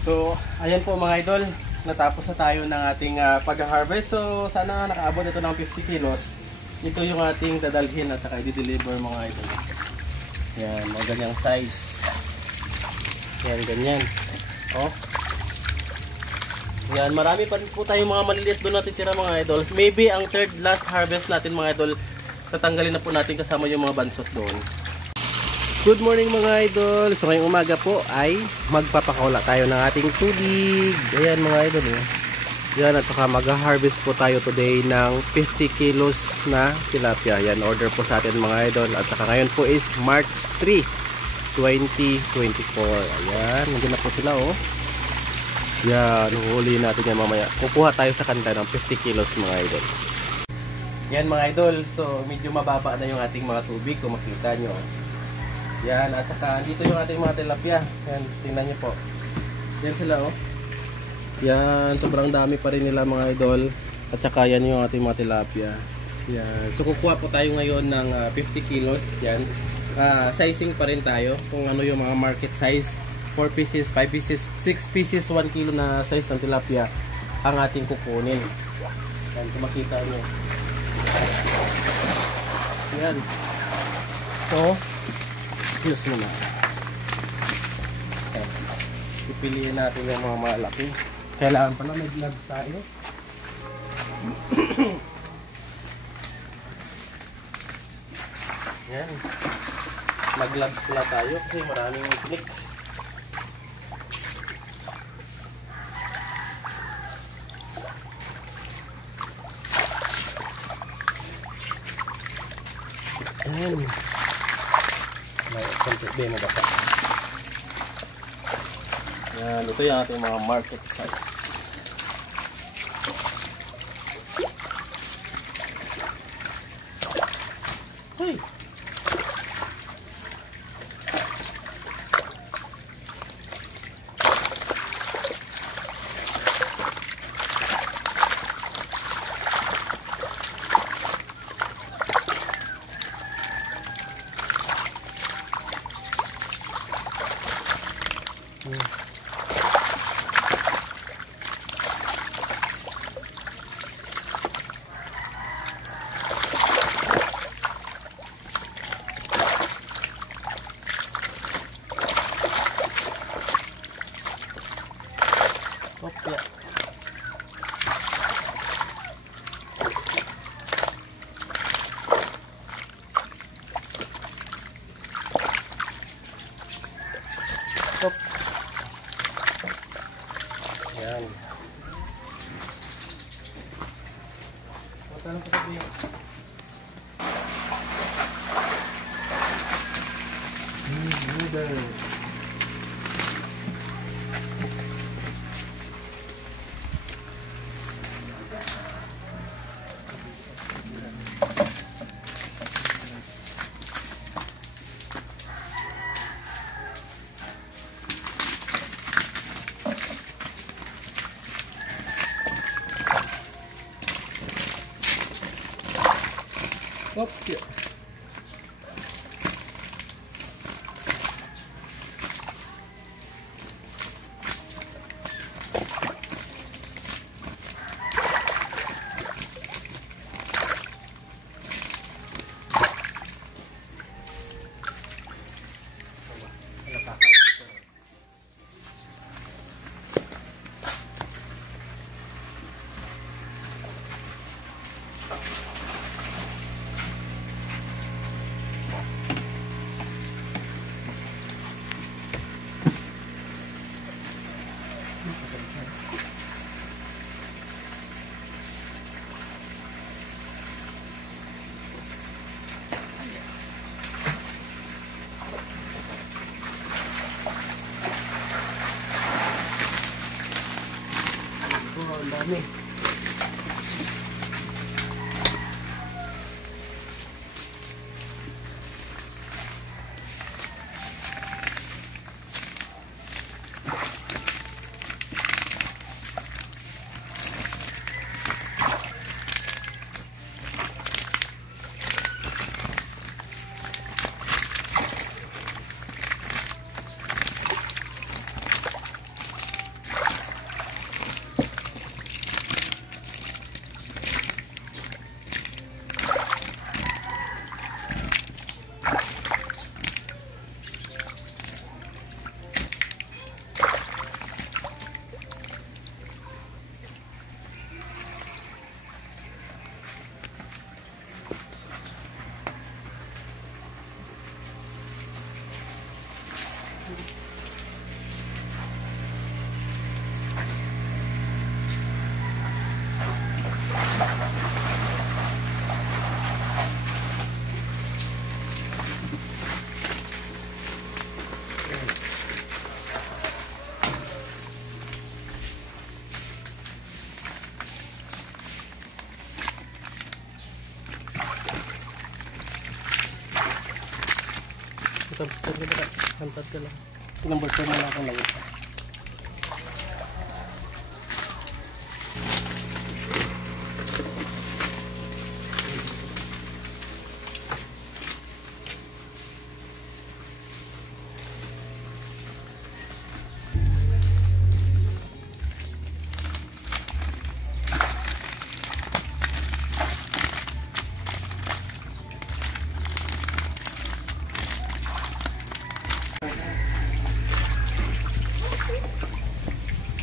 So, ayan po mga idol, natapos na tayo ng ating pag-harvest. So, sana nakaabot ito ng 50 kilos. Ito yung ating dadalhin at saka i-deliver mga idol. Yan, mga ganyang size. Yan, ganyan. Oh. Yan, marami pa rin po tayong mga maliliit doon natin tira mga idols. Maybe ang third last harvest natin mga idol, tatanggalin na po natin kasama yung mga bansot doon. Good morning mga idol. So ngayong umaga po ay magpapakawala tayo ng ating tubig. Ayan mga idol. Yan, at saka mag-harvest po tayo today ng 50 kilos na tilapia. Yan, order po sa atin mga idol. At saka ngayon po is March 3, 2024. Ayan, nandiyan na po sila oh. Yan, huli natin yan mamaya. Kukuha tayo sa kanila ng 50 kilos mga idol. Yan mga idol, so medyo mababa na yung ating mga tubig kung makita nyo. Yan, at saka dito yung ating mga tilapia. Yan, tingnan nyo po. Yan sila oh. Yan, sobrang dami pa rin nila mga idol. At saka yan yung ating mga tilapia. Yan, so kukuha po tayo ngayon ng 50 kilos. Yan, sizing pa rin tayo kung ano yung mga market size. 4 pieces, 5 pieces, 6 pieces, 1 kilo na size ng tilapia ang ating kukunin. Yan, kung makita nyo. Yan. So, excuse mo na. Ipiliin natin yung mga malaki. Kailangan pala may gloves tayo. Yan. Mag-gloves pala tayo kasi maraming click. Yan. May konti din na baka. Yan, ito yung ating mga market size. Hey. Okay. Oops. Yan. Tanong ko sabi yun. Noodle. Okay. Ang dami. Hantad ka lang. Number 2 na lang akong lagay.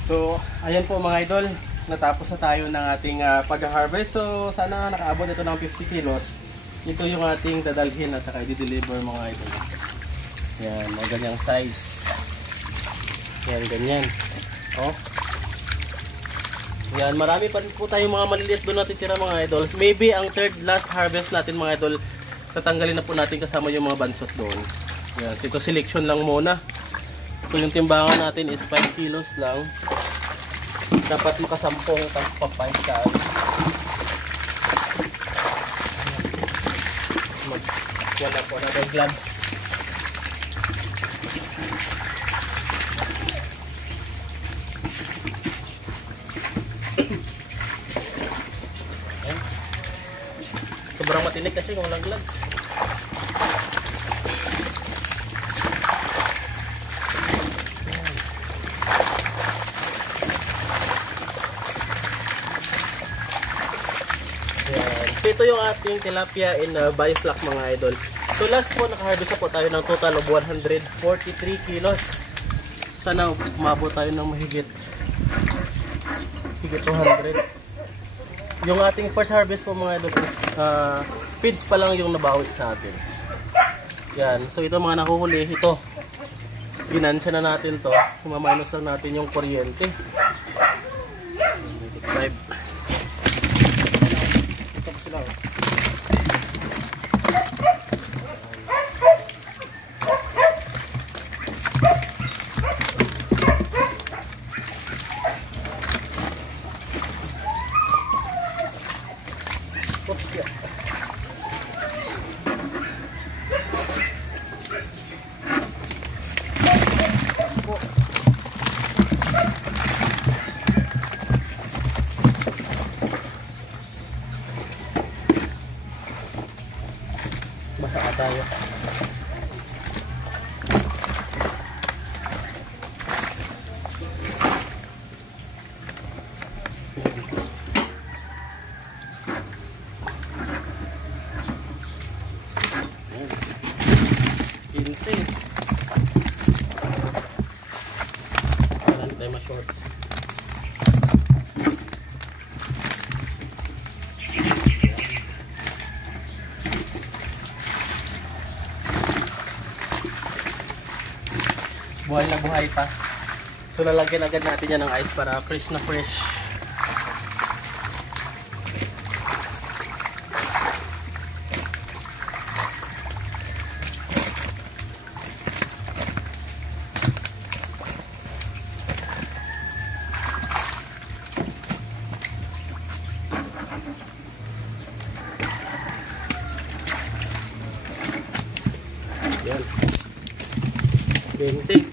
So, ayan po mga idol, natapos na tayo ng ating pag-harvest. So, sana nakaabot ito ng 50 kilos. Ito yung ating dadalhin at saka i-deliver mga idol. Yan, mga ganyang size. Yan, ganyan. Oh. Yan, marami pa po tayong mga maliliit doon natin tira mga idols. Maybe ang third last harvest natin mga idol, tatanggalin na po natin kasama yung mga bansot doon. Yan, so ito selection lang muna. So yung timbangan natin is 5 kilos lang. Dapat makasampung pag-5 ka. Wala po na yung gloves. Sobrang matinik kasi kung walang gloves. So ito yung ating tilapia in bioflak mga idol. So last po nakaharvest na po tayo ng total of 143 kilos. Sana umabot tayo ng mahigit 200. Yung ating first harvest po mga idol is feeds pa lang yung nabawi sa atin. Yan. So ito mga nakuhuli, ito ginansya na natin to. Kumaminus na natin yung kuryente. 5. Sila. Basa ka tayo. Ginseng. Parang tayo ma-short. Buhay na buhay pa. So lalagyan agad natin yan ng ice para fresh na fresh. Yan. 20.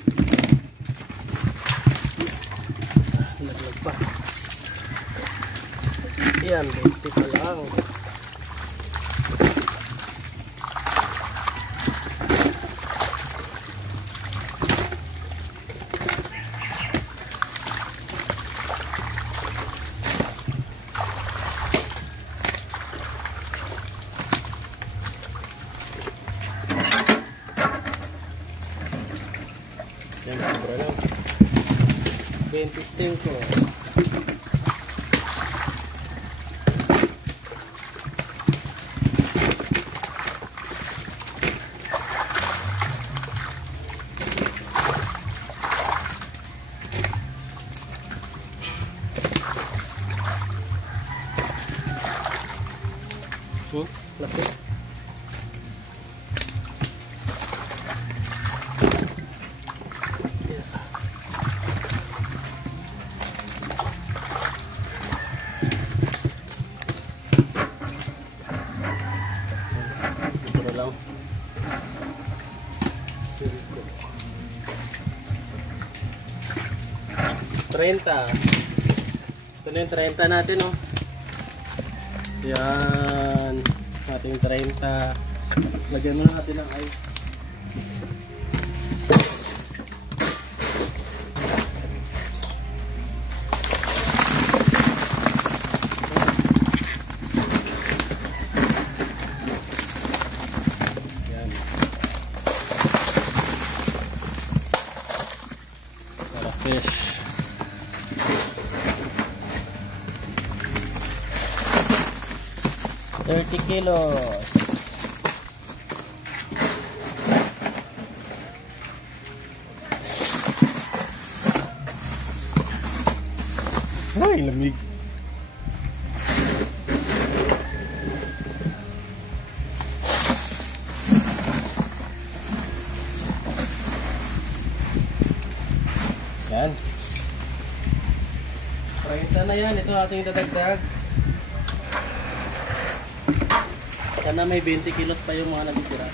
Naglag pa. Yan, 20 pa lang. Yan, sobra lang. 25. 30. Ito na yung 30 natin, oh. Yan. Ating 30. Lagyan muna natin ng ice. Yan. Para fish. $30 kilos. Ay, lamig. Yan. 30 na yan. Ito ating dadagdag. Sana may 20 kilos pa yung mga natitira.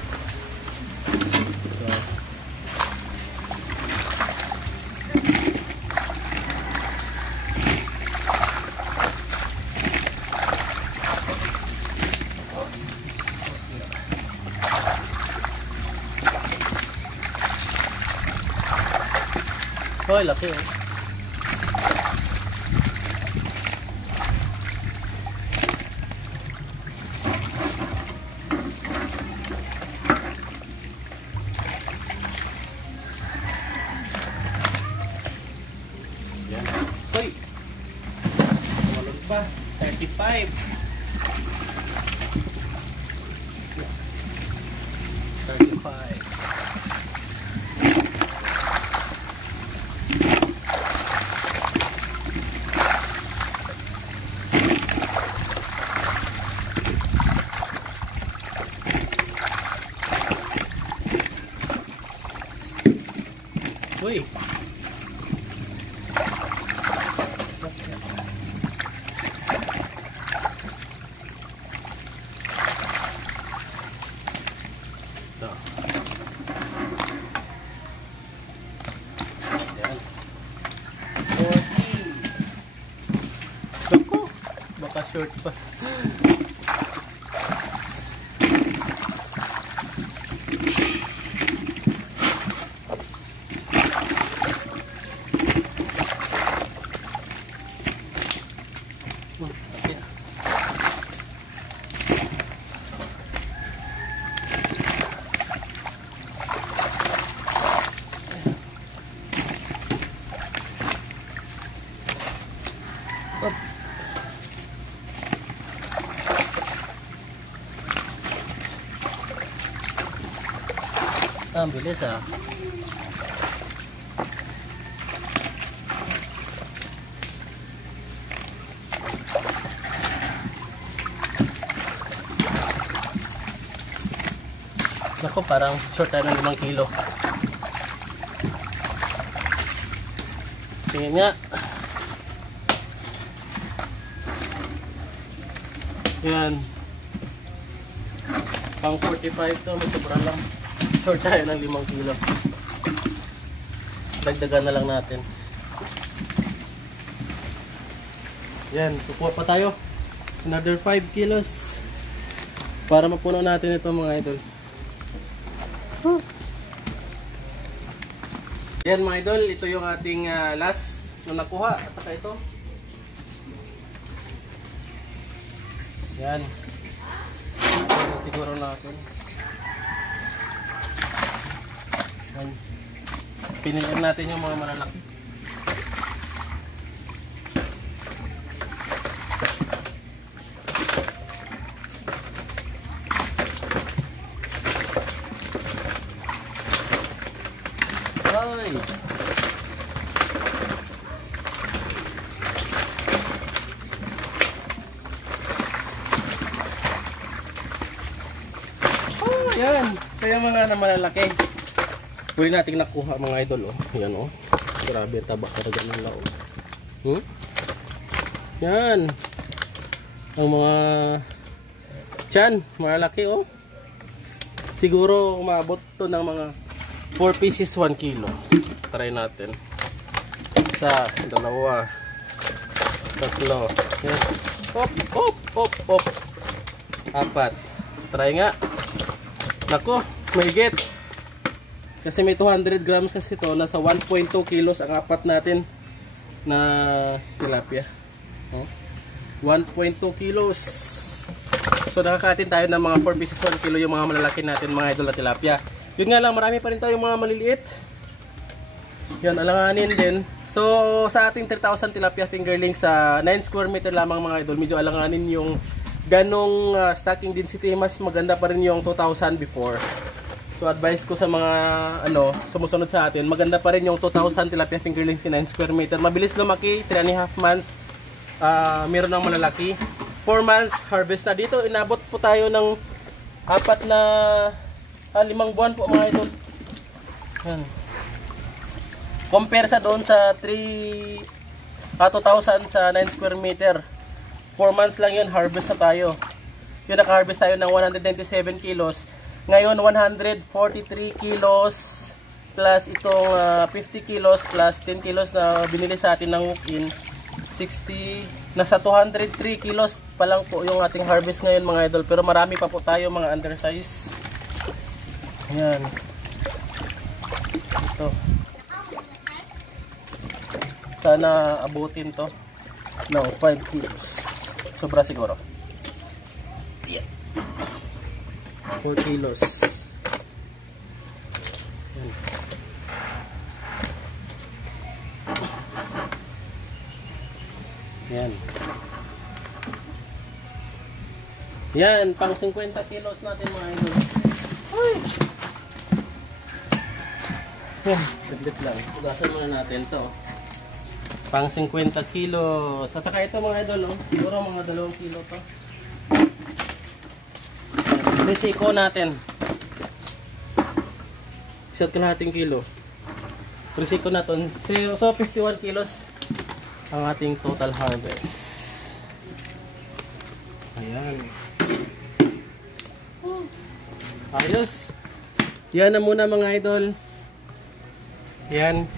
So, hoy, laki oh. Yan. Hoy! Tumalon pa. 35. 35. Uy. Ito. Yan. 40. Ako, baka short pa. Ang bilis ah. Naku, parang short tayo ng 5 kilo. Tingnan nga. Yan. Pang 45 to, may sobra lang. Short tayo ng 5 kilo. Dagdagan na lang natin. Yan, kukuha pa tayo. Another 5 kilos. Para mapuno natin ito mga idol. Yan mga idol, ito yung ating last na nakuha. At saka ito. Yan. Siguro natin. Yan. Piniin natin yung mga malalaki. Ay. Oh, yan. Kaya mga na malalaki. Pwede natin nakuha mga idol, oh. Yan, oh. Grabe, tabak talaga ng laog. Yan. Ang mga tiyan, malalaki, oh. Siguro umabot to ng mga 4 pieces 1 kilo. Try natin. Isa, dalawa, tatlo. Yan. Hop, hop, hop, hop. Apat. Try nga. Nako, mahigit. Kasi may 200 grams kasi to. Nasa 1.2 kilos ang apat natin na tilapia. Oh. 1.2 kilos. So nakakatin tayo ng mga 4 pieces 1 kilo yung mga malalaki natin mga idol na tilapia. Yun nga lang, marami pa rin tayo mga maliliit. Yan, alanganin din. So sa ating 3,000 tilapia fingerlings sa 9 square meter lamang mga idol, medyo alanganin yung ganong stocking density. Mas maganda pa rin yung 2,000 before. So advice ko sa mga sumusunod sa atin, maganda pa rin yung 2,000 tilapia fingerlings sa 9 square meter. Mabilis lumaki, 3.5 months meron ng malalaki. 4 months harvest na. Dito inabot po tayo ng 5 buwan po mga idol. Yan. Compare sa doon sa 2,000 sa 9 square meter. 4 months lang yun, harvest na tayo. Yun, naka-harvest tayo ng 197 kilos. Ngayon 143 kilos plus itong 50 kilos plus 10 kilos na binili sa atin ng walk-in. 60, nasa 203 kilos pa lang po yung ating harvest ngayon mga idol. Pero marami pa po tayo mga undersize. Ayan. Ito. Sana abutin to. No, 5 kilos. Sobra siguro. Yeah. 4 kilos. Yan. Yan, pang 50 kilos natin mga idol. Uy! Yan, saglit lang. Ugasan muna natin to. Pang 50 kilos. At saka ito mga idol, siguro mga 2 kilo to. Risiko natin. Isa't kalahating kilo. Risiko natin. So 51 kilos ang ating total harvest. Ayan. Ayos. Yan na muna mga idol. Yan.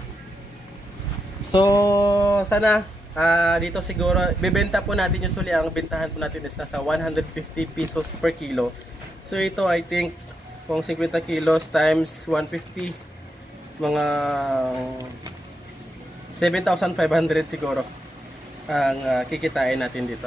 So sana dito siguro bebenta po natin usually ang bentahan po natin is nasa 150 pesos per kilo. So ito I think kung 50 kilos times 150 mga 7,500 siguro ang kikitain natin dito.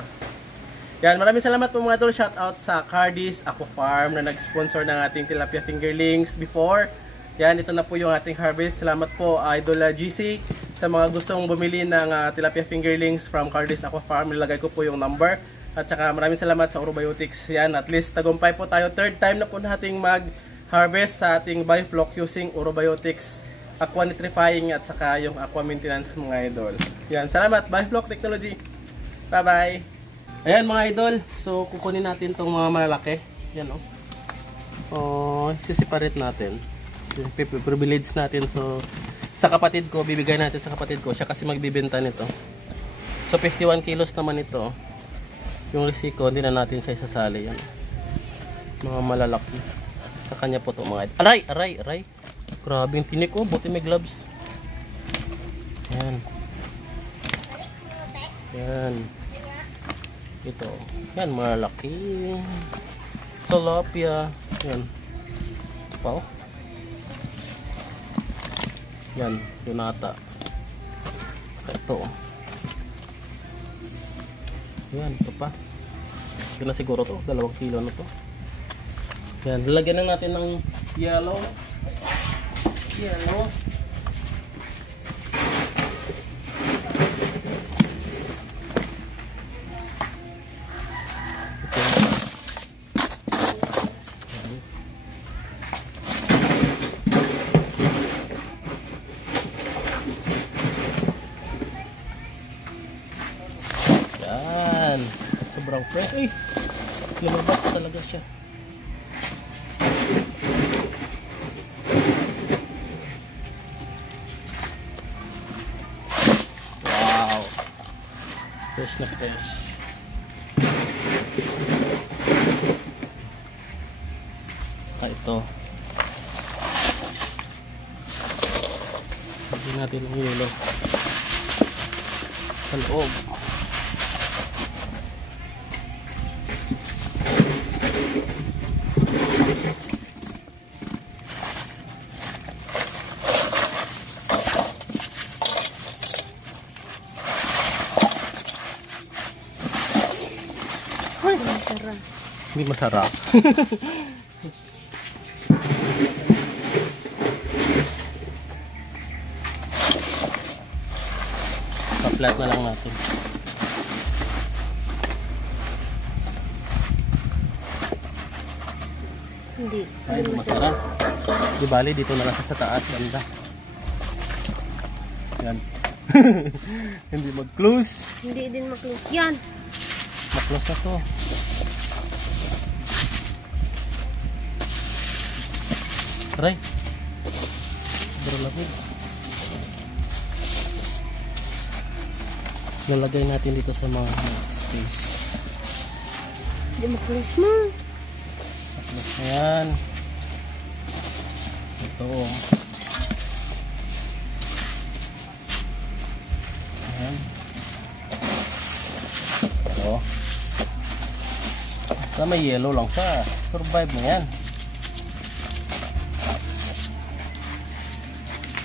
Yan, maraming salamat po mga idol. Shout out sa Cardis Aqua Farm na nag-sponsor ng ating tilapia fingerlings before. Yan, ito na po yung ating harvest. Salamat po Idol GC sa mga gustong bumili ng tilapia fingerlings from Cardis Aqua Farm. Nilagay ko po yung number. At saka maraming salamat sa Orobiotics. Yan, at least tagumpay po tayo. Third time na po nating mag-harvest sa ating bifloc using Orobiotics, aqua nitrifying at saka yung aqua maintenance mga idol. Yan, salamat Bifloc Technology. Bye bye. Ayan mga idol, so kukunin natin tong mga malalaki. Yan sisiparate natin. Privilege natin. So sa kapatid ko, bibigay natin sa kapatid ko. Siya kasi magbibenta nito. So 51 kilos naman ito. Yung risiko, hindi na natin siya isasali. Yan. Mga malalaki. Sa kanya po to mga idol. Aray, aray, aray. Grabe yung tinik ko, buti may gloves. Yan. Yan. Ito. Yan, malaki. Tilapia. Yan. Ito pa oh. Yan, yun ata. Ito. Yan, ito pa. Yun na siguro to, 2 kilo na to. Yan, lalagyan na natin ng yellow. Yellow. Yan. Sobrang fresh. Uy, lumabas talaga siya. Fresh na fresh. Saka ito. Lagyan natin ang yelo. sa loob. Hindi masarap. Pa-flat na lang natin. Hindi. Ay, masarap. Di bali, dito na lang sa taas. Ganda. Yan. Hindi mag-close. Hindi din mag-close. Yan. Mag-close na to. Aray. Sobrang lamig. Lalagay natin dito sa mga space. Hindi mag-close mo. Tapos na yan. Ito. Ayan. Ito. Basta may yellow lang siya. Survive na yan.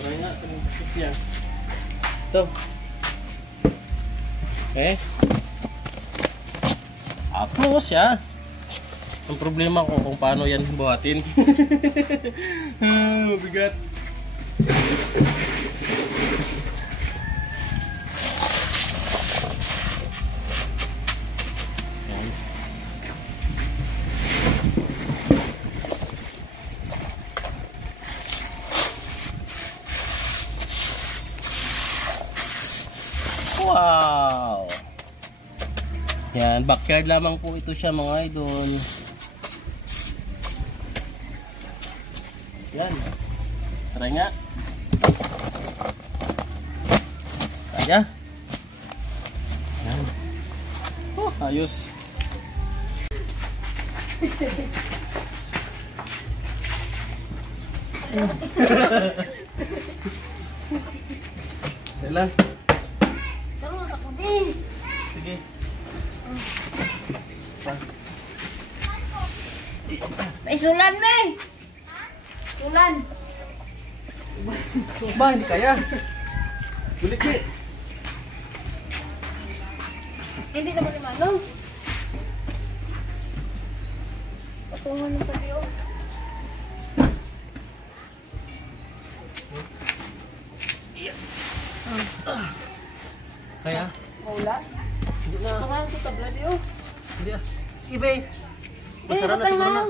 Try nga. Ito. Okay. Close siya. Ang problema ko kung paano yan buhatin. Bigat. Yan. Wow! Yan, backyard lamang po ito siya mga idol. Yan. Try nga. Kaya. Yan. Oh, ayos. Yan. Sige. Ay, sulan mo eh. Sulan. Ba, hindi kaya. Bulit-bulit. Hindi naman limanong. Patungan ng paliyo. Kaya? Wala. Hindi na. Pangalan ko tabla diyo. Hindi ah. Ibay. Masarap na siguro na.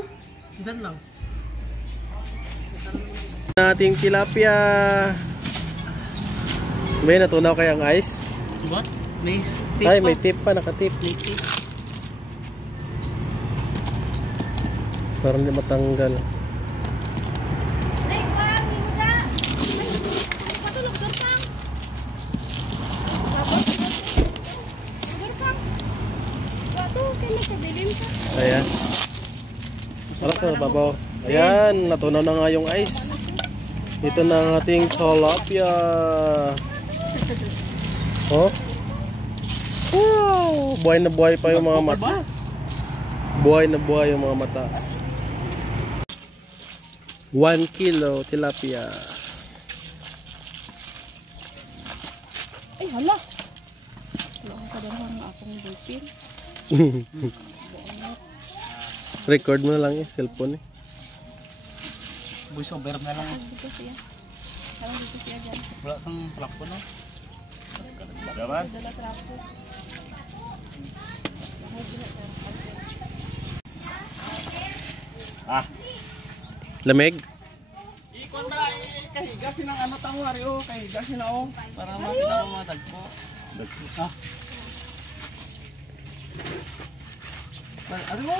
Diyan lang. Ating tilapia. May natunaw kayang ice? What? May tip. Ay, may tip pa. Nakatip. May tip. Parang hindi matanggal. Ayan. Wala sa babaw. Ayan, natunaw na nga yung ice. Ito na ang ating tilapia. Oh. Wow! Buhay na buhay pa yung mga mata. Buhay na buhay yung mga mata. 1 kilo tilapia. Ay, hala. Wala akong kadamang na akong bulpin. Record mo na lang eh, cellphone eh. Voice over na lang. Dito siya. Parang dito siya dyan. Wala sang trapo no? Gawan? Dala trapo. Ah. Lamig? Ikon ba kahiga sinang ano tamo hari o kahiga sina o para makita mo matagpo. Dagpo. Ah. Ano mo?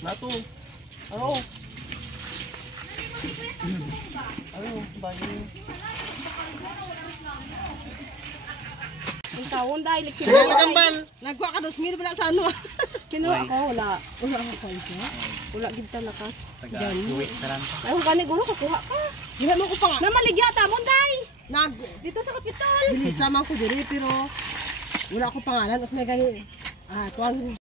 Nato. Ano? Ano? Bayo. Ang tawon dahil Nagkambal. nagwa ka 2,000 pala sa ano. Sino ako? Wala. Wala ako kanya. Wala gid ta lakas. Taga duwi taran. Ay kung kani gulo kukuha ka. Dili mo ko pa nga. Na maligya ta mo day. Dito sa Kapitol. Bilis lamang ko diri pero wala ko pangalan. Tapos may gani, tuwang